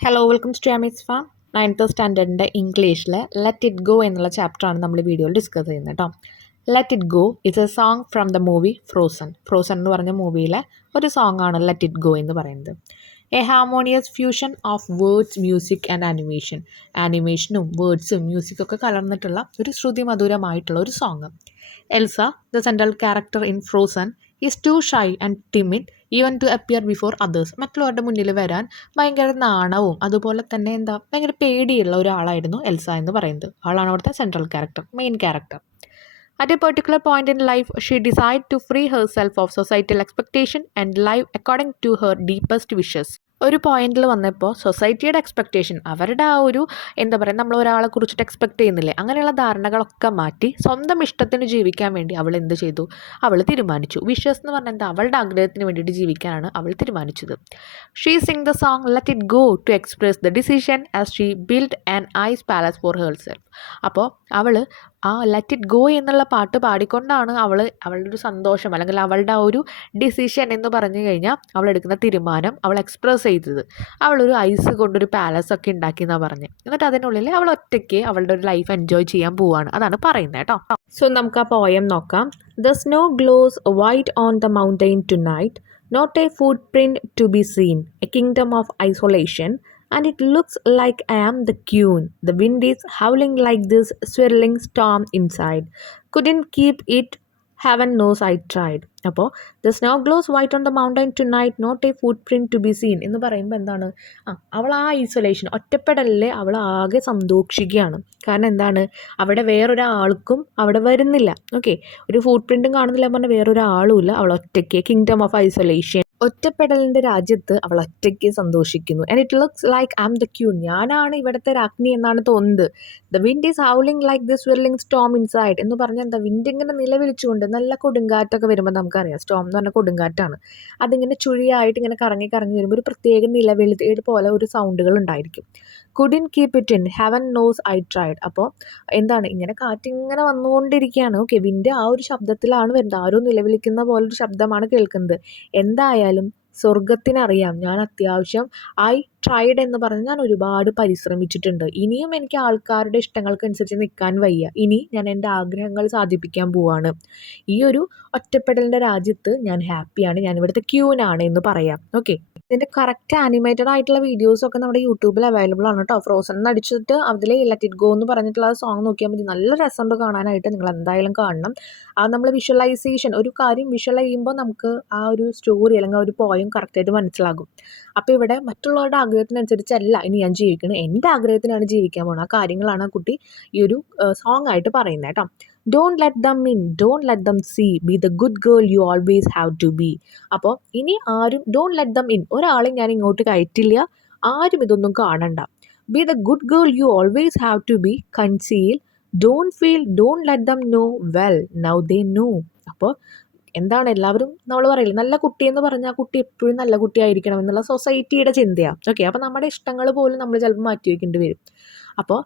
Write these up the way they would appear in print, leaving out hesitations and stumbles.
Hello welcome to Ami's farm. 9th സ്റ്റാൻഡേർഡിൻ്റെ ഇംഗ്ലീഷിലെ let it go എന്നുള്ള ചാപ്റ്ററാണ് നമ്മൾ ഈ വീഡിയോയിൽ ഡിസ്കസ് ചെയ്യുന്നത് കേട്ടോ. Let it go it's A song from the movie frozen. Frozen എന്ന് പറഞ്ഞ മൂവിയിലെ ഒരു സോങ് ആണ് ലെറ്റ് ഇറ്റ് ഗോ എന്ന് പറയുന്നത്. A harmonious fusion of words, music and animation. ആനിമേഷനും വേർഡ്സും മ്യൂസിക്കൊക്കെ കലർന്നിട്ടുള്ള ഒരു ശ്രുതിമധുരമായിട്ടുള്ള ഒരു song. Elsa, the central character in Frozen, is too shy and timid even to appear before others. മറ്റുള്ളവരുടെ മുന്നിൽ വരാൻ ഭയങ്കര നാണവും അതുപോലെ തന്നെ ഭയങ്കര പേടിയുള്ള ഒരാളായിരുന്നു എൽസ എന്ന് പറയുന്നത്. ആളാണ് അവിടുത്തെ central character, main character. At a particular point in life, she decided to free herself of societal expectation and live according to her deepest wishes. ഒരു പോയിന്റിൽ വന്നപ്പോൾ സൊസൈറ്റിയുടെ എക്സ്പെക്റ്റേഷൻ, അവരുടെ ആ ഒരു നമ്മൾ ഒരാളെ കുറിച്ചിട്ട് എക്സ്പെക്റ്റ് ചെയ്യുന്നില്ലേ, അങ്ങനെയുള്ള ധാരണകളൊക്കെ മാറ്റി സ്വന്തം ഇഷ്ടത്തിന് ജീവിക്കാൻ വേണ്ടി അവൾ എന്ത് ചെയ്തു? അവൾ തീരുമാനിച്ചു. വിഷസ് എന്ന് പറഞ്ഞാൽ അവളുടെ ആഗ്രഹത്തിന് വേണ്ടിയിട്ട് ജീവിക്കാനാണ് അവൾ തീരുമാനിച്ചത്. She Singh the song let it go to express the decision as she build an ice palace for her self. അപ്പോൾ അവൾ ആ ലെറ്റ് ഇറ്റ് ഗോ എന്നുള്ള പാട്ട് പാടിക്കൊണ്ടാണ് അവളുടെ ഒരു സന്തോഷം അല്ലെങ്കിൽ അവളുടെ ആ ഒരു ഡിസിഷൻ എന്ന് പറഞ്ഞു കഴിഞ്ഞാൽ അവൾ എടുക്കുന്ന തീരുമാനം അവൾ എക്സ്പ്രസ് ചെയ്തത്. അവളൊരു ഐസ് കൊണ്ടൊരു പാലസ് ഒക്കെ ഉണ്ടാക്കി എന്നാണ് പറഞ്ഞത്. എന്നിട്ട് അതിനുള്ളിൽ അവൾ ഒറ്റയ്ക്ക് അവളുടെ ഒരു ലൈഫ് എൻജോയ് ചെയ്യാൻ പോവുകയാണ്. അതാണ് പറയുന്നത് കേട്ടോ. സോ നമുക്ക് ആ പോയം നോക്കാം. The snow gloss white on the mountain to night, not A foot print to be seen, A kingdom of isolation, and it looks like I am the queen. The wind is howling like this swirling storm inside. Couldn't keep it. Heaven knows I tried. അപ്പോൾ the snow gloss white on the mountain to night, not A foot print to be seen എന്ന് പറയുമ്പോൾ എന്താണ്? അവൾ ആ isolation, ഒറ്റപ്പെടലിൽ അവൾ ആകെ സന്തോഷിക്കുകയാണ്. കാരണം എന്താണ്? അവിടെ വേറൊരാൾക്കും അവിടെ വരുന്നില്ല. ഓക്കെ, ഒരു ഫുട് പ്രിന്റും കാണുന്നില്ല പറഞ്ഞാൽ വേറൊരാളും ഇല്ല. അവൾ ഒറ്റയ്ക്ക്, കിങ്ഡം ഓഫ് ഐസൊലേഷൻ, ഒറ്റപ്പെടലിൻ്റെ രാജ്യത്ത് അവൾ ഒറ്റയ്ക്ക് സന്തോഷിക്കുന്നു. And it looks like I am the queen, ഞാനാണ് ഇവിടുത്തെ രാജ്ഞി എന്നാണ് തോന്നുന്നത്. The wind is howling like the swirling Storm inside എന്ന് പറഞ്ഞാൽ വിൻഡ് ഇങ്ങനെ നിലവിളിച്ചുകൊണ്ട്, നല്ല കൊടുങ്കാറ്റൊക്കെ വരുമ്പോൾ നമുക്കറിയാം, സ്റ്റോം എന്ന് പറഞ്ഞാൽ കൊടുങ്കാറ്റാണ്. അതിങ്ങനെ ചുഴിയായിട്ട് ഇങ്ങനെ കറങ്ങി കറങ്ങി വരുമ്പോൾ ഒരു പ്രത്യേക നിലവിളി പോലെ ഒരു സൗണ്ടുകൾ ഉണ്ടായിരിക്കും. കുഡിൻ keep it in, heaven nose I tried. അപ്പോൾ ഇങ്ങനെ കാറ്റിങ്ങനെ വന്നുകൊണ്ടിരിക്കുകയാണ്. ഓക്കെ, വിൻഡ് ആ ഒരു ശബ്ദത്തിലാണ് വരുന്നത്, ആരോ നിലവിളിക്കുന്ന പോലൊരു ശബ്ദമാണ് കേൾക്കുന്നത്. എന്തായാലും സ്വർഗത്തിനറിയാം ഞാൻ അത്യാവശ്യം ഐ ട്രൈഡ് എന്ന് പറഞ്ഞ് ഞാൻ ഒരുപാട് പരിശ്രമിച്ചിട്ടുണ്ട്. ഇനിയും എനിക്ക് ആൾക്കാരുടെ ഇഷ്ടങ്ങൾക്കനുസരിച്ച് നിൽക്കാൻ വയ്യ. ഇനി ഞാൻ എൻ്റെ ആഗ്രഹങ്ങൾ സാധിപ്പിക്കാൻ പോവാണ്. ഈ ഒരു ഒറ്റപ്പെടലിൻ്റെ രാജ്യത്ത് ഞാൻ ഹാപ്പിയാണ്, ഞാൻ ഇവിടുത്തെ ക്യൂനാണ് എന്ന് പറയാം. ഓക്കെ, ഇതിൻ്റെ കറക്റ്റ് ആനിമേറ്റഡ് ആയിട്ടുള്ള വീഡിയോസൊക്കെ നമ്മുടെ യൂട്യൂബിൽ അവൈലബിൾ ആണ് കേട്ടോ. ഫ്രോസൺ അടിച്ചിട്ട് അതിൽ ലെറ്റ് ഇറ്റ് ഗോ എന്ന് പറഞ്ഞിട്ടുള്ള സോങ് നോക്കിയാൽ മതി. നല്ല രസമുണ്ട് കാണാനായിട്ട്, നിങ്ങൾ എന്തായാലും കാണണം. അത് നമ്മൾ വിഷ്വലൈസേഷൻ, ഒരു കാര്യം വിഷ്വൽ ചെയ്യുമ്പോൾ നമുക്ക് ആ ഒരു സ്റ്റോറി അല്ലെങ്കിൽ ആ ഒരു പോയം കറക്റ്റായിട്ട് മനസ്സിലാകും. അപ്പോൾ ഇവിടെ മറ്റുള്ളവരുടെ ആഗ്രഹത്തിനനുസരിച്ചല്ല ഇനി ഞാൻ ജീവിക്കുന്നത്, എൻ്റെ ആഗ്രഹത്തിനാണ് ജീവിക്കാൻ പോകുന്നത്. ആ കാര്യങ്ങളാണ് ആ കുട്ടി ഈ ഒരു സോങ് ആയിട്ട് പറയുന്നത് കേട്ടോ. Don't let them in, don't let them see, B the good girl you always have to B. അപ്പോൾ ഇനി ആരും ഡോണ്ട് ലെറ്റ് ദം ഇൻ, ഒരാളെ ഞാൻ ഇങ്ങോട്ട് കയറ്റില്ല, ആരും ഇതൊന്നും കാണണ്ട. B the good girl you always have to B, conceal, don't feel, don't let them no, well now they know. അപ്പോൾ എല്ലാവരും നമ്മൾ പറയില്ല, നല്ല കുട്ടി എന്ന് പറഞ്ഞാൽ ആ കുട്ടി എപ്പോഴും നല്ല കുട്ടിയായിരിക്കണം എന്നുള്ള സൊസൈറ്റിയുടെ ചിന്തയാണ്. ഓക്കെ, അപ്പോൾ നമ്മുടെ ഇഷ്ടങ്ങൾ പോലും നമ്മൾ ചിലപ്പോൾ മാറ്റി വയ്ക്കേണ്ടി വരും. അപ്പോൾ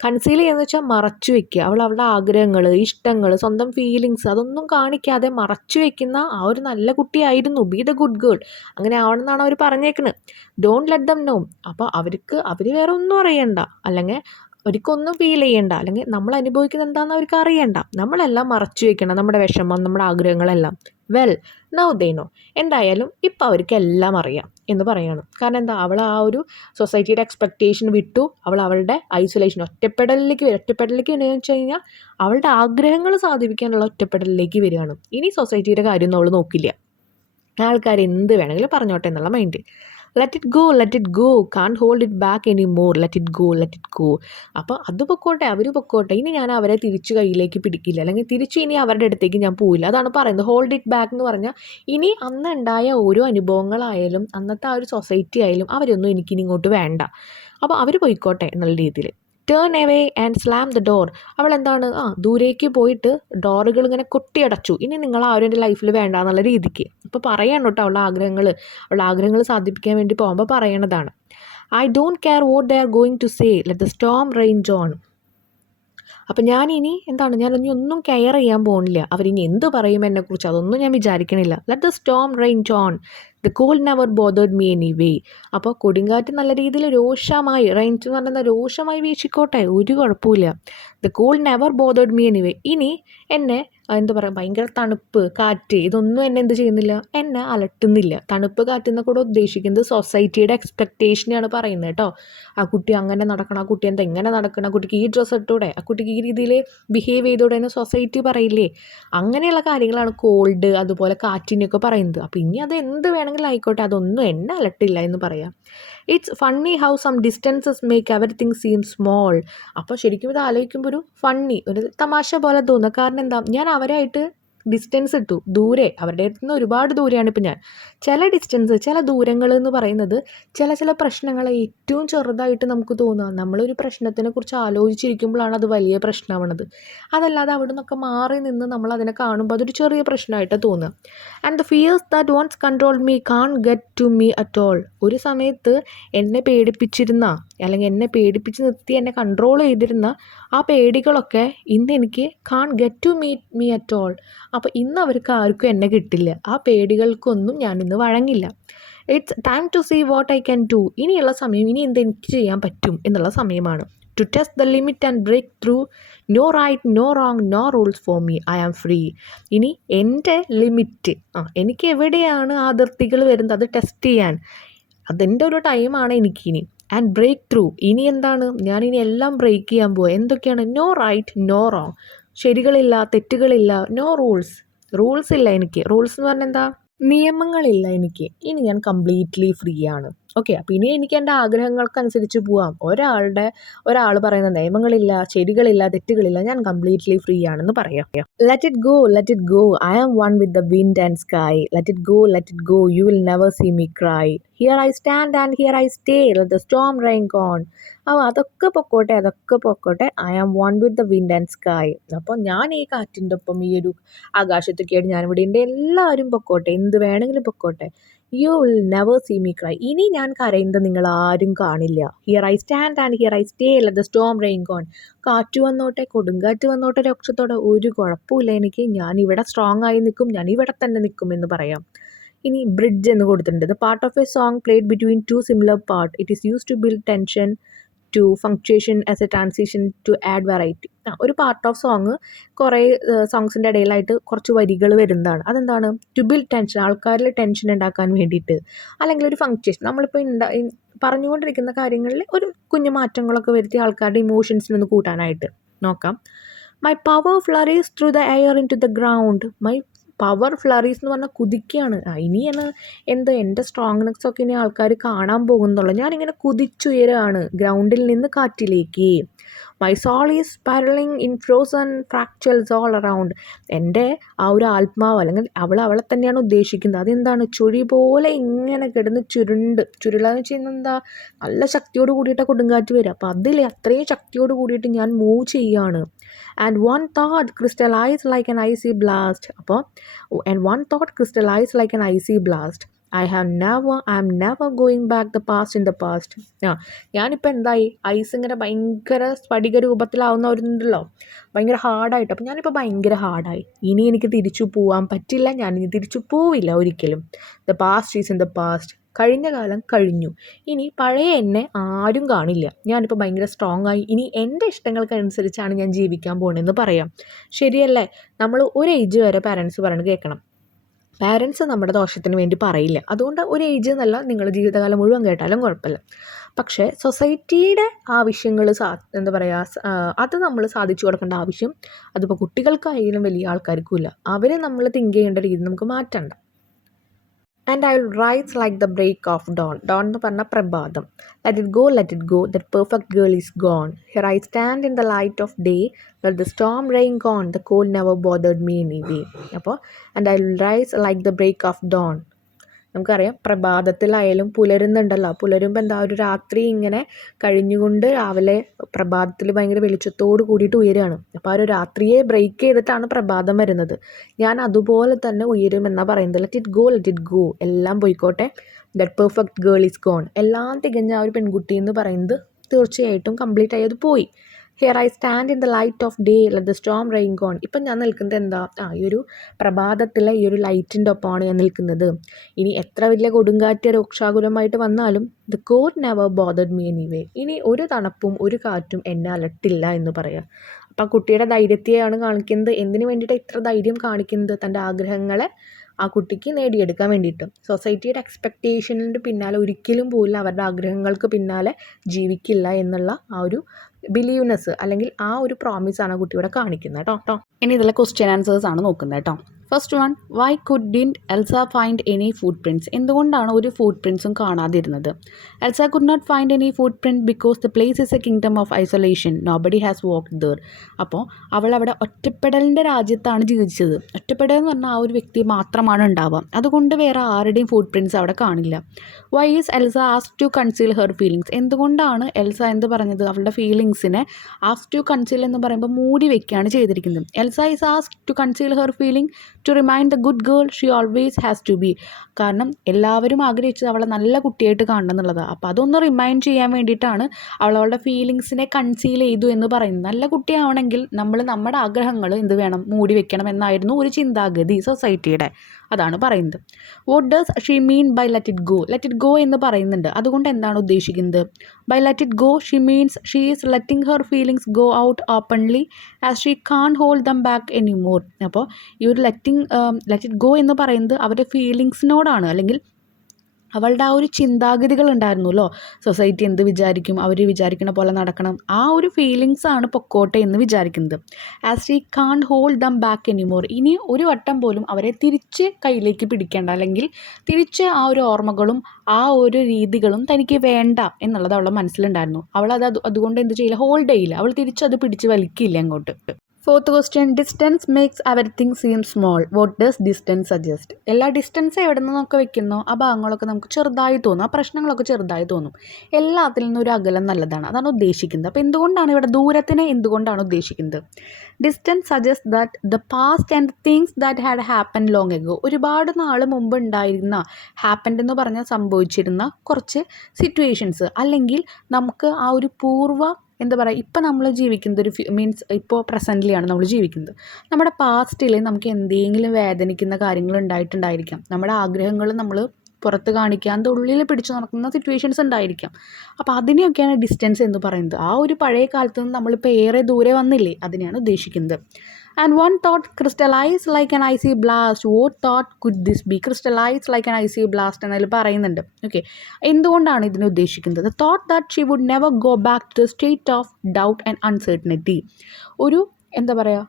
കൺസീൽ ചെയ്യുന്നത് വെച്ചാൽ മറച്ചു വയ്ക്കുക. അവളുടെ ആഗ്രഹങ്ങൾ, ഇഷ്ടങ്ങൾ, സ്വന്തം ഫീലിങ്സ് അതൊന്നും കാണിക്കാതെ മറച്ചു വയ്ക്കുന്ന ആ ഒരു നല്ല കുട്ടിയായിരുന്നു. ബി ദ ഗുഡ് ഗേൾ, അങ്ങനെ ആവണമെന്നാണ് അവർ പറഞ്ഞേക്കുന്നത്. ഡോണ്ട് ലെറ്റ് ദം നോ, അപ്പോൾ അവർ വേറെ ഒന്നും അറിയണ്ട, അല്ലെങ്കിൽ അവർക്കൊന്നും ഫീൽ ചെയ്യണ്ട, അല്ലെങ്കിൽ നമ്മൾ അനുഭവിക്കുന്നത് എന്താണെന്ന് അവർക്ക് അറിയണ്ട. നമ്മളെല്ലാം മറച്ചു വയ്ക്കണം, നമ്മുടെ വിഷമം, നമ്മുടെ ആഗ്രഹങ്ങളെല്ലാം. വെൽ നൗ ദേ നോ, എന്തായാലും ഇപ്പം അവർക്ക് എല്ലാം അറിയാം എന്ന് പറയാണ്. കാരണം അവൾ ആ ഒരു സൊസൈറ്റിയുടെ എക്സ്പെക്റ്റേഷൻ വിട്ടു, അവളുടെ ഐസൊലേഷൻ, ഒറ്റപ്പെടലിലേക്ക് എന്ന് വെച്ച് കഴിഞ്ഞാൽ അവളുടെ ആഗ്രഹങ്ങൾ സാധിപ്പിക്കാനുള്ള ഒറ്റപ്പെടലിലേക്ക് വരികയാണ്. ഇനി സൊസൈറ്റിയുടെ കാര്യമൊന്നും അവൾ നോക്കില്ല, ആൾക്കാർ എന്ത് വേണമെങ്കിലും പറഞ്ഞോട്ടെ എന്നുള്ള mind. Let it go, can't hold it back any more, let it go. അപ്പോൾ അത് പൊക്കോട്ടെ, അവർ പൊക്കോട്ടെ, ഇനി ഞാൻ അവരെ തിരിച്ചു കയ്യിലേക്ക് പിടിക്കില്ല, അല്ലെങ്കിൽ തിരിച്ചു ഇനി അവരുടെ അടുത്തേക്ക് ഞാൻ പോവില്ല. അതാണ് പറയുന്നത്. ഹോൾഡ് ഇറ്റ് ബാക്ക് എന്ന് പറഞ്ഞാൽ ഇനി അന്ന് ഉണ്ടായ ഓരോ അനുഭവങ്ങളായാലും അന്നത്തെ ആ ഒരു സൊസൈറ്റി ആയാലും അവരൊന്നും എനിക്കിനി ഇങ്ങോട്ട് വേണ്ട, അപ്പോൾ അവർ പോയിക്കോട്ടെ എന്നുള്ള രീതിയിൽ. Turn away and slam the door. അവൾ ദൂരേക്ക് പോയിട്ട് ഡോറുകൾ ഇങ്ങനെ കൊട്ടിയടച്ചു. ഇനി നിങ്ങൾ ആരും എൻ്റെ ലൈഫിൽ വേണ്ട എന്നുള്ള രീതിക്ക്. അപ്പോൾ പറയണം കേട്ടോ, അവളുടെ ആഗ്രഹങ്ങൾ സാധിപ്പിക്കാൻ വേണ്ടി പോകുമ്പോൾ പറയണതാണ്. I don't care what they are going to say, let the storm rain on. അപ്പം ഞാനിനി എന്താണ് ഞാനിനി ഒന്നും കെയർ ചെയ്യാൻ പോകുന്നില്ല. അവരിനി എന്ത് പറയും എന്നെക്കുറിച്ച് അതൊന്നും ഞാൻ വിചാരിക്കണില്ല. Let the storm rain on, the cold never bothered me anyway. അപ്പോൾ കൊടുങ്കാറ്റ് നല്ല രീതിയിൽ രോഷമായി, റെയിൻ എന്ന് പറയുന്നത് രോഷമായി വീശിക്കോട്ടെ, ഒരു കുഴപ്പമില്ല. The cold never bothered me anyway. ഇനി എന്നെ എന്താ പറയുക, ഭയങ്കര തണുപ്പ്, കാറ്റ്, ഇതൊന്നും എന്നെ എന്ത് ചെയ്യുന്നില്ല, എന്നെ അലട്ടുന്നില്ല. തണുപ്പ് കാറ്റെന്ന് കൂടെ ഉദ്ദേശിക്കുന്നത് സൊസൈറ്റിയുടെ എക്സ്പെക്റ്റേഷനെയാണ് പറയുന്നത് കേട്ടോ. ആ കുട്ടി അങ്ങനെ നടക്കണം, ആ കുട്ടി എന്താ ഇങ്ങനെ നടക്കണം, ആ കുട്ടിക്ക് ഈ ഡ്രസ്സ് ഇട്ടൂടെ, ആ കുട്ടിക്ക് ഈ രീതിയിൽ ബിഹേവ് ചെയ്തൂടെ എന്ന് സൊസൈറ്റി പറയില്ലേ. അങ്ങനെയുള്ള കാര്യങ്ങളാണ് കോൾഡ് അതുപോലെ കാറ്റിനെയൊക്കെ പറയുന്നത്. അപ്പോൾ ഇനി അത് എന്ത് വേണമെങ്കിലും ആയിക്കോട്ടെ, അതൊന്നും എന്നെ അലട്ടില്ല എന്ന് പറയാം. It's funny how some distances make everything seam small. അപ്പോൾ ശരിക്കും ഇത് ആലോചിക്കുമ്പോൾ ഒരു ഫണ്ണി, ഒരു തമാശ പോലെ തോന്നുക. കാരണം എന്താ, ഞാൻ അവരായിട്ട് ഡിസ്റ്റൻസ് ഇട്ടു, ദൂരെ, അവരുടെ അടുത്ത് നിന്ന് ഒരുപാട് ദൂരെയാണ് ഇപ്പം ഞാൻ. ചില ഡിസ്റ്റൻസ്, ചില ദൂരങ്ങൾ എന്ന് പറയുന്നത് ചില പ്രശ്നങ്ങളെ ഏറ്റവും ചെറുതായിട്ട് നമുക്ക് തോന്നുക. നമ്മളൊരു പ്രശ്നത്തിനെ കുറിച്ച് ആലോചിച്ചിരിക്കുമ്പോഴാണ് അത് വലിയ പ്രശ്നമാവണത്. അതല്ലാതെ അവിടെ നിന്നൊക്കെ മാറി നിന്ന് നമ്മൾ അതിനെ കാണുമ്പോൾ അതൊരു ചെറിയ പ്രശ്നമായിട്ട് തോന്നുക. And the fears that once control me can't get to me at all. ഒരു സമയത്ത് എന്നെ പേടിപ്പിച്ചിരുന്ന, അല്ലെങ്കിൽ എന്നെ പേടിപ്പിച്ച് നിർത്തി എന്നെ കൺട്രോൾ ചെയ്തിരുന്ന ആ പേടികളൊക്കെ ഇന്ന് എനിക്ക് കാൺ get to me at all. അപ്പോൾ ഇന്ന് അവർക്ക് ആർക്കും എന്നെ കിട്ടില്ല. ആ പേടികൾക്കൊന്നും ഞാൻ ഇന്ന് വഴങ്ങില്ല. It's time to see what I can do. ഇനിയുള്ള സമയം, ഇനി എന്തെനിക്ക് ചെയ്യാൻ പറ്റും എന്നുള്ള സമയമാണ്. To test the limit and break through. No right, no wrong, no rules for me, I am free. ഇനി എൻ്റെ ലിമിറ്റ്, എനിക്ക് എവിടെയാണ് അതിർത്തികൾ വരുന്നത് അത് ടെസ്റ്റ് ചെയ്യാൻ, അതിൻ്റെ ഒരു ടൈമാണ് എനിക്കിനി. ആൻഡ് ബ്രേക്ക് ത്രൂ, ഇനി എന്താണ്, ഞാനിനി എല്ലാം ബ്രേക്ക് ചെയ്യാൻ പോവുക. എന്തൊക്കെയാണ്? നോ റൈറ്റ്, നോ റോങ്, ശരികളില്ല, തെറ്റുകളില്ല. നോ റൂൾസ് ഇല്ല എനിക്ക്. റൂൾസ് എന്ന് പറഞ്ഞാൽ എന്താ, നിയമങ്ങളില്ല എനിക്ക്. ഇനി ഞാൻ കംപ്ലീറ്റ്ലി ഫ്രീ ആണ്. ഓക്കെ, അപ്പോൾ ഇനി എനിക്ക് എൻ്റെ ആഗ്രഹങ്ങൾക്കനുസരിച്ച് പോവാം. ഒരാൾ പറയുന്ന നിയമങ്ങളില്ല, ശരികളില്ല, തെറ്റുകളില്ല, ഞാൻ കംപ്ലീറ്റ്ലി ഫ്രീ ആണെന്ന് പറയാം. Let it go, let it go, I am one with the wind and sky. Let it go, let it go, U will never see me cry. Here I stand and here I stay, let the storm rain on. അതൊക്കെ പൊക്കോട്ടെ, I am one with the wind and sky. അപ്പോൾ ഞാൻ ഈ കാറ്റിൻ്റെ ഒപ്പം, ഈ ഒരു ആകാശത്തൊക്കെയായിട്ട് ഞാനിവിടെ ഉണ്ട്. എല്ലാവരും പൊക്കോട്ടെ, എന്ത് വേണമെങ്കിലും പൊക്കോട്ടെ. U will never see me cry. ഇനി ഞാൻ കരയുന്നത് നിങ്ങൾ ആരും കാണില്ല. Here I stand and here I stay, let the storm rain on. കാറ്റ് വന്നോട്ടെ, കൊടുങ്കാറ്റ് വന്നോട്ടെ, രക്ഷത്തോടെ, ഒരു കുഴപ്പമില്ല എനിക്ക്. ഞാൻ ഇവിടെ സ്ട്രോങ് ആയി നിൽക്കും, ഞാൻ ഇവിടെ തന്നെ നിൽക്കും എന്ന് പറയാം. ഇനി ബ്രിഡ്ജ് എന്ന് കൊടുത്തിട്ടുണ്ട്. The part of a song played between two similar part. It is use to build tension to punctuation as a transition to add variety. ഒരു പാർട്ട് ഓഫ് സോങ് കുറേ സോങ്സിൻ്റെ ഇടയിലായിട്ട് കുറച്ച് വരികൾ വരുന്നതാണ്. അതെന്താണ്? ടു ബിൽഡ് ടെൻഷൻ, ആൾക്കാരിൽ ടെൻഷൻ ഉണ്ടാക്കാൻ വേണ്ടിയിട്ട്, അല്ലെങ്കിൽ ഒരു ഫങ്ക്ച്വേഷൻ, നമ്മളിപ്പോൾ പറഞ്ഞുകൊണ്ടിരിക്കുന്ന കാര്യങ്ങളിൽ ഒരു കുഞ്ഞു മാറ്റങ്ങളൊക്കെ വരുത്തി ആൾക്കാരുടെ ഇമോഷൻസിനൊന്ന് കൂട്ടാനായിട്ട് നോക്കാം. My power flurries through the air into the ground. My power flurries എന്ന് പറഞ്ഞാൽ കുതിക്കുകയാണ്. ഇനിയാണ് എൻ്റെ സ്ട്രോങ്നെസ് ഒക്കെ ഇനി ആൾക്കാർ കാണാൻ പോകുന്നുള്ളൂ. ഞാനിങ്ങനെ കുതിച്ചുയരുകയാണ് ഗ്രൗണ്ടിൽ നിന്ന് കാറ്റിലേക്ക്. My soul is spiraling in frozen fractals all around. എൻ്റെ ആ ഒരു ആത്മാവ്, അല്ലെങ്കിൽ അവളെ തന്നെയാണ് ഉദ്ദേശിക്കുന്നത്. അതെന്താണ്? ചുഴി പോലെ ഇങ്ങനെ കിടന്ന് ചുരുളാന്ന് വെച്ച് കഴിഞ്ഞാൽ എന്താ, നല്ല ശക്തിയോട് കൂടിയിട്ട് കൊടുങ്കാറ്റ് വരിക. അപ്പോൾ അതിൽ അത്രയും ശക്തിയോട് കൂടിയിട്ട് ഞാൻ മൂവ് ചെയ്യുകയാണ്. And one thought crystallize like an icy blast. അപ്പോൾ and one thought crystallize like an icy blast. I am never going back the past in the past. ഞാനിപ്പോൾ എന്തായി, ഐസ് ഇങ്ങനെ ഭയങ്കര സ്ഫടിക രൂപത്തിലാവുന്നവരുണ്ടല്ലോ, ഭയങ്കര ഹാർഡായിട്ട്. അപ്പോൾ ഞാനിപ്പോൾ ഭയങ്കര ഹാർഡായി. ഇനി എനിക്ക് തിരിച്ചു പോകാൻ പറ്റില്ല, ഞാനിനി തിരിച്ചു പോവില്ല ഒരിക്കലും. The past is in the past. കഴിഞ്ഞ കാലം കഴിഞ്ഞു. ഇനി പഴയ എന്നെ ആരും കാണില്ല. ഞാനിപ്പോൾ ഭയങ്കര സ്ട്രോങ് ആയി. ഇനി എൻ്റെ ഇഷ്ടങ്ങൾക്കനുസരിച്ചാണ് ഞാൻ ജീവിക്കാൻ പോകണമെന്ന് പറയാം. ശരിയല്ലേ? നമ്മൾ ഒരു ഏജ് വരെ പാരൻസ് പറയണത് കേൾക്കണം. പാരൻസ് നമ്മുടെ ദോഷത്തിന് വേണ്ടി പറയില്ല. അതുകൊണ്ട് ഒരു ഏജ് എന്നല്ല, നിങ്ങൾ ജീവിതകാലം മുഴുവൻ കേട്ടാലും കുഴപ്പമില്ല. പക്ഷേ സൊസൈറ്റിയുടെ ആവശ്യങ്ങൾ എന്താ പറയുക, അത് നമ്മൾ സാധിച്ചു കൊടുക്കേണ്ട ആവശ്യം അതിപ്പോൾ കുട്ടികൾക്കായാലും വലിയ ആൾക്കാർക്കും ഇല്ല. അവരെ നമ്മൾ തിങ്ക് ചെയ്യേണ്ട രീതി നമുക്ക് മാറ്റണ്ട. And I will rise like the break of dawn. Dawn എന്ന് പറഞ്ഞാൽ പ്രഭാതം. Let it go, that perfect girl is gone. Here I stand in the light of day, let the storm rain on, the cold never bothered me anyway. അപ്പോൾ and I will rise like the break of dawn. നമുക്കറിയാം, പ്രഭാതത്തിലായാലും പുലരുന്നുണ്ടല്ലോ. പുലരുമ്പോൾ എന്താ, ഒരു രാത്രി ഇങ്ങനെ കഴിഞ്ഞുകൊണ്ട് രാവിലെ പ്രഭാതത്തിൽ ഭയങ്കര വെളിച്ചത്തോട് കൂടിയിട്ട് ഉയരുകയാണ്. അപ്പോൾ ആ ഒരു രാത്രിയെ ബ്രേക്ക് ചെയ്തിട്ടാണ് പ്രഭാതം വരുന്നത്. ഞാൻ അതുപോലെ തന്നെ ഉയരുമെന്നാണ് പറയുന്നത്. ലെറ്റ് ഇറ്റ് ഗോ, എല്ലാം പോയിക്കോട്ടെ. That perfect girl is gone. എല്ലാം തികഞ്ഞ ആ ഒരു പെൺകുട്ടി എന്ന് പറയുന്നത് തീർച്ചയായിട്ടും കംപ്ലീറ്റ് ആയി അത് പോയി. Here I stand in the light of day let the storm rain gone. ഇപ്പം ഞാൻ നിൽക്കുന്നത് എന്താ, ഈ ഒരു പ്രഭാതത്തിലെ ഈ ഒരു ലൈറ്റിൻ്റെ ഒപ്പമാണ് ഞാൻ നിൽക്കുന്നത്. ഇനി എത്ര വലിയ കൊടുങ്കാറ്റ് രക്ഷാകുലമായിട്ട് വന്നാലും the cold never bothered me anyway. ഇനി ഒരു തണുപ്പും ഒരു കാറ്റും എന്നെ അലട്ടില്ല എന്ന് പറയാം. അപ്പം ആ കുട്ടിയുടെ ധൈര്യത്തെയാണ് കാണിക്കുന്നത്. എന്തിനു വേണ്ടിയിട്ട് ഇത്ര ധൈര്യം കാണിക്കുന്നത്? തൻ്റെ ആഗ്രഹങ്ങളെ ആ കുട്ടിക്ക് നേടിയെടുക്കാൻ വേണ്ടിയിട്ട്. സൊസൈറ്റിയുടെ എക്സ്പെക്റ്റേഷനിൻ്റെ പിന്നാലെ ഒരിക്കലും പോലും അവരുടെ ആഗ്രഹങ്ങൾക്ക് പിന്നാലെ ജീവിക്കില്ല എന്നുള്ള ആ ഒരു ബിലീവ്നെസ് അല്ലെങ്കിൽ ആ ഒരു പ്രോമിസാണ് ആ കുട്ടിയോടെ കാണിക്കുന്നത് കേട്ടോ. ഇനി ഇതിലെ ക്വസ്റ്റ്യൻ ആൻസേഴ്സ് ആണ് നോക്കുന്നത് കേട്ടോ. First one, why didn't Elsa find any footprints? എന്തുകൊണ്ടാണ് ഒരു ഫുട് പ്രിൻറ്റ്സും കാണാതിരുന്നത്? Elsa could not find any footprint because the place is a kingdom of isolation, nobody has walked there. അപ്പോൾ അവൾ അവിടെ ഒറ്റപ്പെടലിൻ്റെ രാജ്യത്താണ് ജീവിച്ചത്. ഒറ്റപ്പെടൽ എന്ന് പറഞ്ഞാൽ ആ ഒരു വ്യക്തി മാത്രമാണ് ഉണ്ടാവുക, അതുകൊണ്ട് വേറെ ആരുടെയും ഫുട് പ്രിൻറ്റ്സ് അവിടെ കാണില്ല. Y is Elsa ask to conceal her feelings? എന്തുകൊണ്ടാണ് എൽസ എന്ത് പറഞ്ഞത്? അവളുടെ ഫീലിങ്സിനെ ആസ്ക് ടു കൺസീൽ എന്ന് പറയുമ്പോൾ മൂടി വയ്ക്കുകയാണ് ചെയ്തിരിക്കുന്നത്. Elsa is ask to conceal her feeling to remind the good girl she always has to B. കാരണം എല്ലാവരും ആഗ്രഹിച്ചത് അവളെ നല്ല കുട്ടിയായിട്ട് കാണണം എന്നുള്ളതാണ്. അപ്പോൾ അതൊന്ന് റിമൈൻഡ് ചെയ്യാൻ വേണ്ടിയിട്ടാണ് അവളുടെ ഫീലിങ്സിനെ കൺസീൽ ചെയ്തു എന്ന് പറയുന്നത്. നല്ല കുട്ടിയാവണമെങ്കിൽ നമ്മൾ നമ്മുടെ ആഗ്രഹങ്ങൾ എന്ത് വേണം, മൂടി വെക്കണം എന്നായിരുന്നു ഒരു ചിന്താഗതി സൊസൈറ്റിയുടെ. അതാണ് പറയുന്നത്. What does she mean by let it go? Let it go എന്ന് പറയുന്നുണ്ട്, അതുകൊണ്ട് എന്താണ് ഉദ്ദേശിക്കുന്നത്? By let it go she means she is letting her feelings go out openly as she can't hold dum back anymore. അപ്പോൾ ഈ ഒരു let it go എന്ന് പറയുന്നത് അവരുടെ ഫീലിങ്സിനോടാണ്, അല്ലെങ്കിൽ അവളുടെ ആ ഒരു ചിന്താഗതികൾ ഉണ്ടായിരുന്നല്ലോ, സൊസൈറ്റി എന്ത് വിചാരിക്കും, അവർ വിചാരിക്കുന്ന പോലെ നടക്കണം, ആ ഒരു ഫീലിങ്സാണ് പൊക്കോട്ടെ എന്ന് വിചാരിക്കുന്നത്. As she can't hold dum back anymore. ഇനി ഒരു വട്ടം പോലും അവരെ തിരിച്ച് കയ്യിലേക്ക് പിടിക്കേണ്ട, അല്ലെങ്കിൽ തിരിച്ച് ആ ഒരു ഓർമ്മകളും ആ ഒരു രീതികളും തനിക്ക് വേണ്ട എന്നുള്ളത് അവളുടെ മനസ്സിലുണ്ടായിരുന്നു. അതുകൊണ്ട് എന്ത് ചെയ്യില്ല, ഹോൾഡ് ചെയ്യില്ല, അവൾ തിരിച്ചത് പിടിച്ച് വലിക്കില്ല അങ്ങോട്ട്. Fourth question, distance makes everything seam small. What does distance suggest? എല്ലാ ഡിസ്റ്റൻസ് എവിടെ നിന്നൊക്കെ വെക്കുന്നോ ആ ഭാഗങ്ങളൊക്കെ നമുക്ക് ചെറുതായി തോന്നും, ആ പ്രശ്നങ്ങളൊക്കെ ചെറുതായി തോന്നും. എല്ലാത്തിൽ നിന്നും ഒരു അകലം നല്ലതാണ്, അതാണ് ഉദ്ദേശിക്കുന്നത്. അപ്പോൾ എന്തുകൊണ്ടാണ് ഇവിടെ ദൂരത്തിനെ എന്തുകൊണ്ടാണ് ഉദ്ദേശിക്കുന്നത്? Distance suggest that the past and things that had happen long ago. ഒരുപാട് നാൾ മുമ്പ് ഉണ്ടായിരുന്ന, ഹാപ്പൻഡ് എന്ന് പറഞ്ഞാൽ സംഭവിച്ചിരുന്ന കുറച്ച് സിറ്റുവേഷൻസ്, അല്ലെങ്കിൽ നമുക്ക് ആ ഒരു എന്താ പറയുക, ഇപ്പം നമ്മൾ ജീവിക്കുന്നത് ഒരു മീൻസ് ഇപ്പോൾ പ്രസൻ്റ്ലിയാണ് നമ്മൾ ജീവിക്കുന്നത്. നമ്മുടെ പാസ്റ്റിൽ നമുക്ക് എന്തെങ്കിലും വേദനിക്കുന്ന കാര്യങ്ങൾ ഉണ്ടായിട്ടുണ്ടായിരിക്കാം, നമ്മുടെ ആഗ്രഹങ്ങൾ നമ്മൾ പുറത്ത് കാണിക്കാതെ ഉള്ളിൽ പിടിച്ചു നടക്കുന്ന സിറ്റുവേഷൻസ് ഉണ്ടായിരിക്കാം. അപ്പോൾ അതിനെയൊക്കെയാണ് ഡിസ്റ്റൻസ് എന്ന് പറയുന്നത്. ആ ഒരു പഴയ കാലത്ത് നിന്ന് നമ്മളിപ്പോൾ ഏറെ ദൂരെ വന്നില്ലേ, അതിനെയാണ് ഉദ്ദേശിക്കുന്നത്. And one thought crystallize like an IC blast. Vote thought could this B? Crystallise like an IC blast എന്നതിൽ പറയുന്നുണ്ട്. ഓക്കെ, എന്തുകൊണ്ടാണ് ഇതിനെ ഉദ്ദേശിക്കുന്നത്? Thought that she would never go back to the state of doubt and uncertainty. ഒരു എന്താ പറയുക,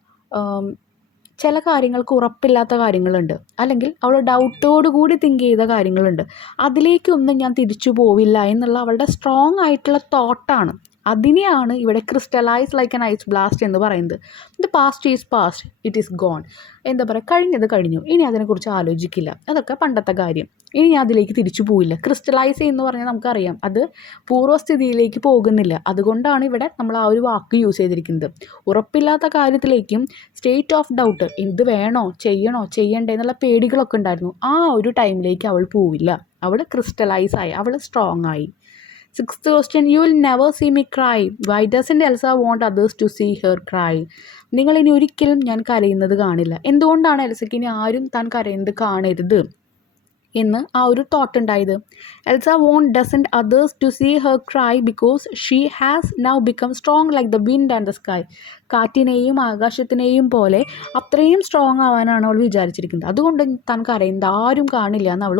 ചില കാര്യങ്ങൾക്ക് ഉറപ്പില്ലാത്ത കാര്യങ്ങളുണ്ട്, അല്ലെങ്കിൽ അവൾ ഡൗട്ടോടുകൂടി തിങ്ക് ചെയ്ത കാര്യങ്ങളുണ്ട്, അതിലേക്കൊന്നും ഞാൻ തിരിച്ചു പോവില്ല എന്നുള്ള അവളുടെ സ്ട്രോങ് ആയിട്ടുള്ള തോട്ടാണ്. അതിനെയാണ് ഇവിടെ crystallise like an ice blast എന്ന് പറയുന്നത്. The past is past, it is gone. എന്താ പറയുക, കഴിഞ്ഞത് കഴിഞ്ഞു, ഇനി അതിനെക്കുറിച്ച് ആലോചിക്കില്ല, അതൊക്കെ പണ്ടത്തെ കാര്യം, ഇനി ഞാൻ അതിലേക്ക് തിരിച്ചു പോയില്ല. ക്രിസ്റ്റലൈസ് എന്ന് പറഞ്ഞാൽ നമുക്കറിയാം അത് പൂർവ്വസ്ഥിതിയിലേക്ക് പോകുന്നില്ല, അതുകൊണ്ടാണ് ഇവിടെ നമ്മൾ ആ ഒരു വാക്ക് യൂസ് ചെയ്തിരിക്കുന്നത്. ഉറപ്പില്ലാത്ത കാര്യത്തിലേക്കും സ്റ്റേറ്റ് ഓഫ് ഡൗട്ട്, ഇത് വേണോ, ചെയ്യണോ, ചെയ്യണ്ടേ എന്നുള്ള പേടികളൊക്കെ ഉണ്ടായിരുന്നു, ആ ഒരു ടൈമിലേക്ക് അവൾ പോവില്ല. അവൾ ക്രിസ്റ്റലൈസ് ആയി, അവൾ സ്ട്രോങ് ആയി. Sixth question, you will never see me cry. Why doesn't Elsa want others to see her cry? നിങ്ങളിനി ഒരിക്കലും ഞാൻ കരയുന്നത് കാണില്ല. എന്തുകൊണ്ടാണ് എൽസയ്ക്ക് ഇനി ആരും താൻ കരയുന്നത് കാണരുത് എന്ന് ആ ഒരു തോട്ട് ഉണ്ടായത്? Elsa doesn't others to see her cry because she has now become strong like the wind and the sky. കാറ്റിനെയും ആകാശത്തിനെയും പോലെ അത്രയും സ്ട്രോങ് ആവാനാണ് അവൾ വിചാരിച്ചിരിക്കുന്നത്. അതുകൊണ്ട് താൻ കരയുന്നത് ആരും കാണില്ല എന്ന് അവൾ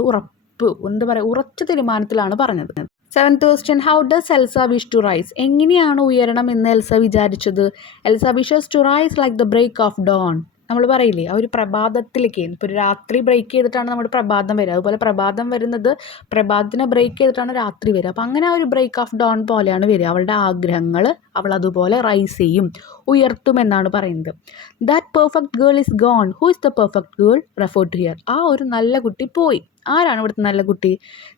ഉറച്ച തീരുമാനത്തിലാണ് പറഞ്ഞത്. Seventh question, how does Elsa wish to rice? എങ്ങനെയാണ് ഉയരണം എന്ന് എൽസ വിചാരിച്ചത്? Elsa wishes to rice like the break of Don. നമ്മൾ പറയില്ലേ, ആ ഒരു പ്രഭാതത്തിലേക്ക്, ഇപ്പോൾ ഒരു രാത്രി ബ്രേക്ക് ചെയ്തിട്ടാണ് നമ്മുടെ പ്രഭാതം വരിക, അതുപോലെ പ്രഭാതം വരുന്നത് പ്രഭാതത്തിനെ ബ്രേക്ക് ചെയ്തിട്ടാണ് രാത്രി വരിക. അപ്പോൾ അങ്ങനെ ആ ഒരു ബ്രേക്ക് ഓഫ് ഡോൺ പോലെയാണ് വരിക. അവളുടെ ആഗ്രഹങ്ങൾ അവൾ അതുപോലെ റൈസ് ചെയ്യും, ഉയർത്തുമെന്നാണ് പറയുന്നത്. That perfect girl is gone. Who is the perfect girl? Refer to here. ആ ഒരു നല്ല കുട്ടി പോയി. ആരാണ് ഇവിടുത്തെ നല്ല കുട്ടി?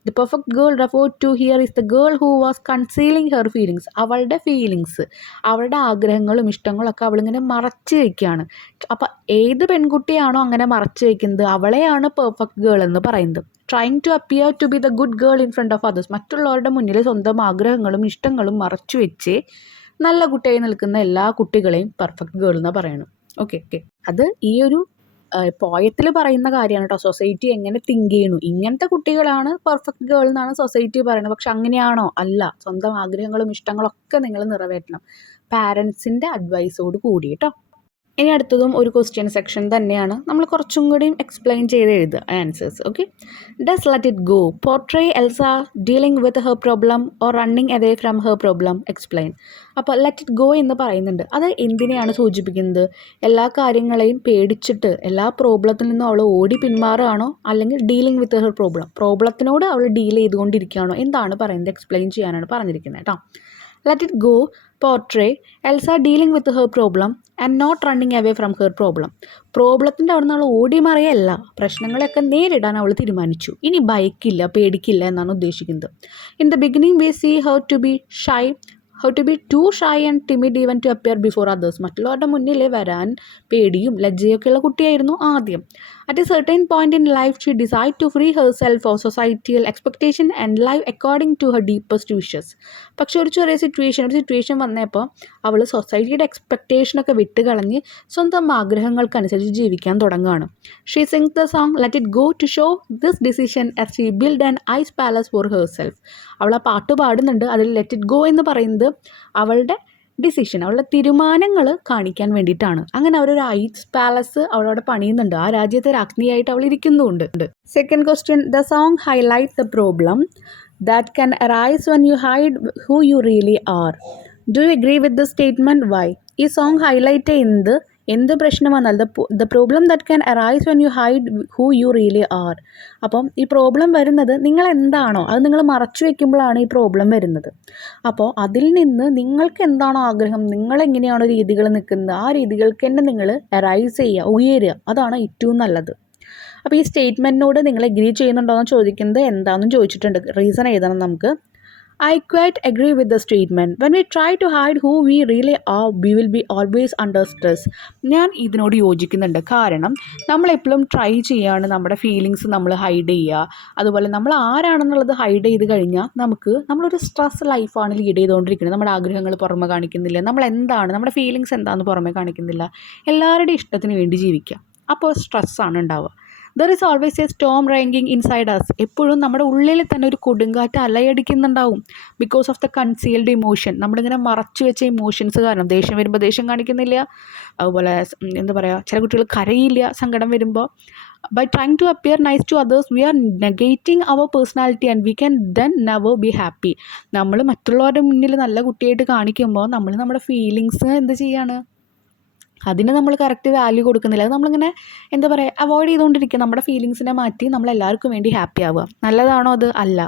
The perfect girl refer to here is the girl who was concealing her feelings. അവളുടെ ഫീലിങ്സ്, അവളുടെ ആഗ്രഹങ്ങളും ഇഷ്ടങ്ങളൊക്കെ അവളിങ്ങനെ മറച്ച് വയ്ക്കുകയാണ്. അപ്പം ഏത് പെൺകുട്ടിയാണോ അങ്ങനെ മറച്ച് വയ്ക്കുന്നത് അവളെയാണ് പെർഫെക്റ്റ് ഗേൾ എന്ന് പറയുന്നത്. Trying to appear to B the good girl in front of others. മറ്റുള്ളവരുടെ മുന്നിൽ സ്വന്തം ആഗ്രഹങ്ങളും ഇഷ്ടങ്ങളും മറച്ചു വെച്ച് നല്ല കുട്ടിയായി നിൽക്കുന്ന എല്ലാ കുട്ടികളെയും പെർഫെക്റ്റ് ഗേൾ എന്നാണ് പറയണം. ഓക്കെ ഓക്കെ, അത് ഈ ഒരു പോയത്തിൽ പറയുന്ന കാര്യമാണ് കേട്ടോ. സൊസൈറ്റി എങ്ങനെ തിങ്ക് ചെയ്യണു, ഇങ്ങനത്തെ കുട്ടികളാണ് പെർഫെക്റ്റ് ഗേൾ എന്നാണ് സൊസൈറ്റി പറയുന്നത്. പക്ഷെ അങ്ങനെയാണോ? അല്ല. സ്വന്തം ആഗ്രഹങ്ങളും ഇഷ്ടങ്ങളൊക്കെ നിങ്ങൾ നിറവേറ്റണം, പാരൻസിൻ്റെ അഡ്വൈസോട് കൂടി കേട്ടോ. ഇനി അടുത്തതും ഒരു ക്വസ്റ്റ്യൻ സെക്ഷൻ തന്നെയാണ്. നമ്മൾ കുറച്ചും കൂടിയും എക്സ്പ്ലെയിൻ ചെയ്ത് എഴുതുക answers. Okay, does let it go portray Elsa dealing with her problem or running away from her problem, explain. അപ്പോൾ ലെറ്റ് ഇറ്റ് ഗോ എന്ന് പറയുന്നുണ്ട്, അത് എന്തിനെയാണ് സൂചിപ്പിക്കുന്നത്? എല്ലാ കാര്യങ്ങളെയും പേടിച്ചിട്ട് എല്ലാ പ്രോബ്ലത്തിൽ നിന്നും അവൾ ഓടി പിന്മാറുകയാണോ, അല്ലെങ്കിൽ ഡീലിംഗ് വിത്ത് ഹെർ പ്രോബ്ലത്തിനോട് അവൾ ഡീൽ ചെയ്തുകൊണ്ടിരിക്കുകയാണോ, എന്താണ് പറയുന്നത്? എക്സ്പ്ലെയിൻ ചെയ്യാനാണ് പറഞ്ഞിരിക്കുന്നത് കേട്ടോ. Let it go portray Elsa dealing with her problem and not running away from her problem. പ്രോബ്ലത്തിൻ്റെ അവിടെ നിന്ന് അവൾ ഓടി മറിയല്ല, പ്രശ്നങ്ങളെയൊക്കെ നേരിടാൻ അവൾ തീരുമാനിച്ചു. ഇനി ഭയക്കില്ല, പേടിക്കില്ല എന്നാണ് ഉദ്ദേശിക്കുന്നത്. In the beginning V see her to B to shy and timid even to appear before others. മറ്റുള്ളവരുടെ മുന്നിൽ വരാൻ പേടിയും ലജ്ജയൊക്കെയുള്ള കുട്ടിയായിരുന്നു ആദ്യം. At A certain point in life she decide to free her self of societal expectation and live according to her deepest wishes. പക്ഷെ ഒരു ചെറിയ situation വന്നപ്പോൾ അവൾ സൊസൈറ്റിയുടെ എക്സ്പെക്ടേഷനൊക്കെ വിട്ടുകളഞ്ഞ് സ്വന്തം ആഗ്രഹങ്ങൾക്കനുസരിച്ച് ജീവിക്കാൻ തുടങ്ങുകയാണ്. She sings the song let it go to show this decision as she build an ice palace for her self. അവൾ ആ പാട്ട് പാടുന്നുണ്ട്, അതിൽ ലെറ്റ് ഇറ്റ് ഗോ എന്ന് പറയുന്നത് അവളുടെ ഡിസിഷൻ, അവളുടെ തീരുമാനങ്ങൾ കാണിക്കാൻ വേണ്ടിയിട്ടാണ്. അങ്ങനെ അവരൊരു ഐസ് പാലസ് അവളവിടെ പണിയുന്നുണ്ട്, ആ രാജ്യത്തെ രാജ്ഞിയായിട്ട് അവൾ ഇരിക്കുന്നുണ്ട്. Second question, the song highlight the problem that can arise when you hide who you really R. Do you agree with the statement? Y? ഈ സോങ് ഹൈലൈറ്റ് ചെയ്യുന്നത് എന്ത് പ്രശ്നം വന്നാൽ the problem that can arise when you hide who you really R. അപ്പം ഈ problem വരുന്നത് നിങ്ങൾ എന്താണോ അത് നിങ്ങൾ മറച്ചു വയ്ക്കുമ്പോഴാണ് ഈ പ്രോബ്ലം വരുന്നത്. അപ്പോൾ അതിൽ നിന്ന് നിങ്ങൾക്ക് എന്താണോ ആഗ്രഹം, നിങ്ങളെങ്ങനെയാണോ രീതികൾ നിൽക്കുന്നത്, ആ രീതികൾക്ക് തന്നെ നിങ്ങൾ അറൈസ് ചെയ്യുക, ഉയരുക. അതാണ് ഏറ്റവും നല്ലത്. അപ്പോൾ ഈ സ്റ്റേറ്റ്മെൻറ്റിനോട് നിങ്ങൾ എഗ്രി ചെയ്യുന്നുണ്ടോ എന്ന് ചോദിക്കുന്നത് എന്താണെന്ന് ചോദിച്ചിട്ടുണ്ട്. റീസൺ എഴുതണം നമുക്ക്. I quite agree with the statement. When we try to hide who we really are, we will be always under stress. ഞാൻ ഇതിനോട് യോജിക്കുന്നുണ്ട്. കാരണം നമ്മളെപ്പോഴും ട്രൈ ചെയ്യുകയാണ് നമ്മുടെ ഫീലിങ്സ് നമ്മൾ ഹൈഡ് ചെയ്യുക. അതുപോലെ നമ്മൾ ആരാണെന്നുള്ളത് ഹൈഡ് ചെയ്ത് കഴിഞ്ഞാൽ നമ്മളൊരു സ്ട്രെസ് ലൈഫാണ് ലീഡ് ചെയ്തുകൊണ്ടിരിക്കുന്നത്. നമ്മുടെ ആഗ്രഹങ്ങൾ പുറമെ കാണിക്കുന്നില്ല, നമ്മൾ എന്താണ്, നമ്മുടെ ഫീലിങ്സ് എന്താണെന്ന് പുറമെ കാണിക്കുന്നില്ല, എല്ലാവരുടെയും ഇഷ്ടത്തിന് വേണ്ടി ജീവിക്കുക. അപ്പോൾ സ്ട്രെസ്സാണ് ഉണ്ടാവുക. There is always a storm raging inside us. എപ്പോഴും നമ്മുടെ ഉള്ളിൽ തന്നെ ഒരു കൊടുങ്കാറ്റ് അലയടിക്കുന്നുണ്ടാവും. Because of the concealed emotion, നമ്മളിങ്ങനെ മറച്ചു വെച്ച ഇമോഷൻസ് കാരണം. ദേഷ്യം വരുമ്പോൾ ദേഷ്യം കാണിക്കുന്നില്ല, അതുപോലെ എന്താ പറയുക, ചില കുട്ടികൾ കരയില്ല സങ്കടം വരുമ്പോൾ. By trying to appear nice to others we are negating our personality and we can then never be happy. നമ്മൾ മറ്റുള്ളവരുടെ മുന്നിൽ നല്ല കുട്ടിയായിട്ട് കാണിക്കുമ്പോൾ നമ്മൾ നമ്മുടെ ഫീലിങ്സ് എന്ത് ചെയ്യാണ്, അതിന് നമ്മൾ കറക്റ്റ് വാല്യൂ കൊടുക്കുന്നില്ല. അത് നമ്മളിങ്ങനെ എന്താ പറയുക, അവോയ്ഡ് ചെയ്തുകൊണ്ടിരിക്കുക. നമ്മുടെ ഫീലിങ്സിനെ മാറ്റി നമ്മളെല്ലാവർക്കും വേണ്ടി ഹാപ്പി ആവുക. നല്ലതാണോ അത്? അല്ല.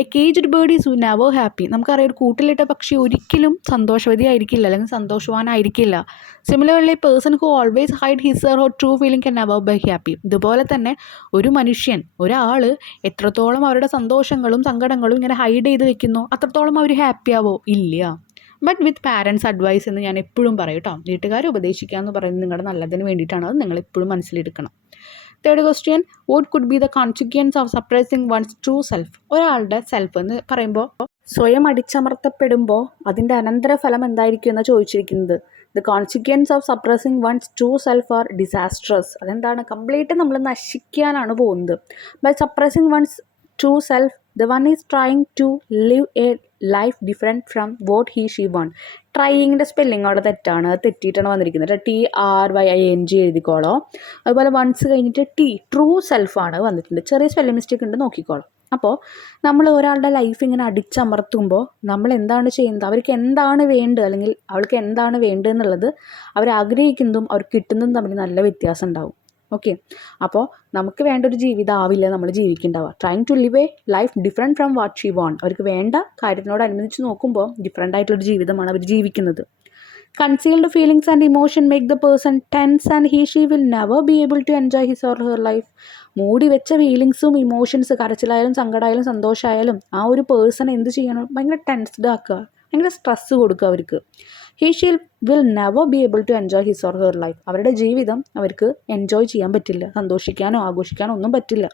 A caged bird is never happy. നമുക്കറിയാം, ഒരു കൂട്ടിലിട്ട പക്ഷി ഒരിക്കലും സന്തോഷവതി ആയിരിക്കില്ല, അല്ലെങ്കിൽ സന്തോഷവാനായിരിക്കില്ല. Similarly person who always hide his or her true feeling can never be happy. ഇതുപോലെ തന്നെ ഒരു മനുഷ്യൻ, ഒരാൾ എത്രത്തോളം അവരുടെ സന്തോഷങ്ങളും സങ്കടങ്ങളും ഇങ്ങനെ ഹൈഡ് ചെയ്ത് വെക്കുന്നോ അത്രത്തോളം അവർ ഹാപ്പി ആവോ? ഇല്ല. ബട്ട് വിത്ത് പാരൻസ് അഡ്വൈസ് എന്ന് ഞാൻ എപ്പോഴും പറയും കേട്ടോ. വീട്ടുകാർ ഉപദേശിക്കുക എന്ന് പറയുന്നത് നിങ്ങളുടെ നല്ലതിന് വേണ്ടിയിട്ടാണ്. അത് നിങ്ങൾ എപ്പോഴും മനസ്സിലെടുക്കണം. Third question, what could be the consequence of suppressing one's true self. ഒരാളുടെ സെൽഫ് എന്ന് പറയുമ്പോൾ സ്വയം അടിച്ചമർത്തപ്പെടുമ്പോൾ അതിൻ്റെ അനന്തരഫലം എന്തായിരിക്കും എന്നാണ് ചോദിച്ചിരിക്കുന്നത്. The consequence of suppressing one's true self are disastrous. അതെന്താണ്? കംപ്ലീറ്റ് നമ്മൾ നശിക്കാനാണ് പോകുന്നത്. By suppressing one's true self the one is trying to live a life different from what he she want. ട്രൈയിങ്ങിൻ്റെ സ്പെല്ലിങ് അവിടെ തെറ്റാണ്, അത് തെറ്റിയിട്ടാണ് വന്നിരിക്കുന്നത്. TRYING എഴുതിക്കോളോ. അതുപോലെ വൺസ് കഴിഞ്ഞിട്ട് ട്രൂ സെൽഫാണ് വന്നിട്ടുണ്ട്. ചെറിയ സ്പെല്ലിംഗ് മിസ്റ്റേക്ക് ഉണ്ട്, നോക്കിക്കോളോ. അപ്പോൾ നമ്മൾ ഒരാളുടെ ലൈഫ് ഇങ്ങനെ അടിച്ചമർത്തുമ്പോൾ നമ്മൾ എന്താണ് ചെയ്യുന്നത്, അവർക്ക് എന്താണ് വേണ്ടത് അല്ലെങ്കിൽ അവൾക്ക് എന്താണ് വേണ്ടത് എന്നുള്ളത് അവരാഗ്രഹിക്കുന്നതും അവർക്ക് കിട്ടുന്നതും തമ്മിൽ നല്ല വ്യത്യാസം ഉണ്ടാവും. ഓക്കെ, അപ്പോൾ നമുക്ക് വേണ്ട ഒരു ജീവിതം ആവില്ല നമ്മൾ ജീവിക്കേണ്ടവ. Trying to live a life different from what she want. അവർക്ക് വേണ്ട കാര്യത്തിനോടനുബന്ധിച്ച് നോക്കുമ്പോൾ ഡിഫറെൻ്റ് ആയിട്ടുള്ളൊരു ജീവിതമാണ് അവർ ജീവിക്കുന്നത്. Concealed feelings and emotion make the person tense and she will never be able to enjoy his or her life. മൂടി വെച്ച ഫീലിങ്സും ഇമോഷൻസ്, കരച്ചിലായാലും സങ്കടമായാലും സന്തോഷമായാലും ആ ഒരു പേഴ്സൺ എന്ത് ചെയ്യണം, ഭയങ്കര ടെൻസ്ഡ് ആക്കുക, ഭയങ്കര സ്ട്രെസ്സ് കൊടുക്കുക അവർക്ക്. She will never be able to enjoy his or her life. അവരുടെ ജീവിതം അവർക്ക് എൻജോയ് ചെയ്യാൻ പറ്റില്ല, സന്തോഷിക്കാനോ ആഘോഷിക്കാനോ ഒന്നും പറ്റില്ല.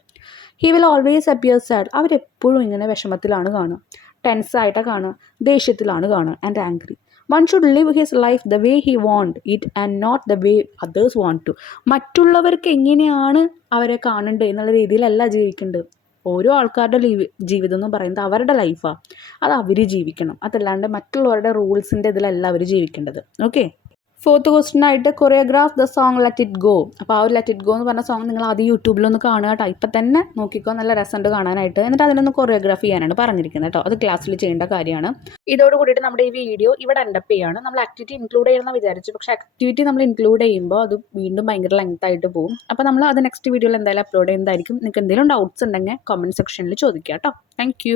He will always appear sad. അവരെപ്പോഴും ഇങ്ങനെ വിഷമത്തിലാണ് കാണുക, ടെൻസായിട്ടാണ് കാണുക, ദേഷ്യത്തിലാണ് കാണുക, and angry. One should live his life the way he want it and not the way others want to. മറ്റുള്ളവർക്ക് എങ്ങനെയാണ് അവരെ കാണേണ്ടത് എന്നുള്ള രീതിയിലല്ല ജീവിക്കേണ്ടത്. ഓരോ ആൾക്കാരുടെ ജീവിതം എന്ന് പറയുന്നത് അവരുടെ ലൈഫാണ്, അത് അവർ ജീവിക്കണം. അതല്ലാണ്ട് മറ്റുള്ളവരുടെ റൂൾസിൻ്റെ ഇതിലല്ല അവർ ജീവിക്കേണ്ടത്. ഓക്കെ. 4th ക്വസ്റ്റ്യൻ ആയിട്ട് choreograph the song let it go. അപ്പോൾ ആ ഒരു ലെറ്റ് ഇറ്റ് ഗോ എന്ന് പറഞ്ഞ സോങ് നിങ്ങൾ ആദ്യം യൂട്യൂബിലൊന്ന് കാണുക കേട്ടോ. ഇപ്പം തന്നെ നോക്കിക്കോ, നല്ല രസമുണ്ട് കാണാനായിട്ട്. എന്നിട്ട് അതിനൊന്ന് കൊറിയോഗ്രാഫി ചെയ്യാനാണ് പറഞ്ഞിരിക്കുന്നത് കേട്ടോ. അത് ക്ലാസ്സിൽ ചെയ്യേണ്ട കാര്യമാണ്. ഇതോട് കൂടിയിട്ട് നമ്മുടെ ഈ വീഡിയോ ഇവിടെ എൻഡപ്പ് ചെയ്യാണ്. നമ്മൾ ആക്ടിവിറ്റി ഇൻക്ലൂഡ് ചെയ്യണമെന്ന് വിചാരിച്ചു, പക്ഷേ ആക്ടിവിറ്റി നമ്മൾ ഇൻക്ലൂഡ് ചെയ്യുമ്പോൾ അത് വീണ്ടും ഭയങ്കര ലെങ്ത് ആയിട്ട് പോകും. അപ്പോൾ നമ്മൾ അത് നെക്സ്റ്റ് വീഡിയോയിൽ എന്തായാലും അപ്ലോഡ് ചെയ്യുന്നതായിരിക്കും. നിങ്ങൾക്ക് എന്തെങ്കിലും ഡൗട്ട്സ് ഉണ്ടെങ്കിൽ കമൻറ്റ് സെക്ഷനിൽ ചോദിക്കുക കേട്ടോ. താങ്ക്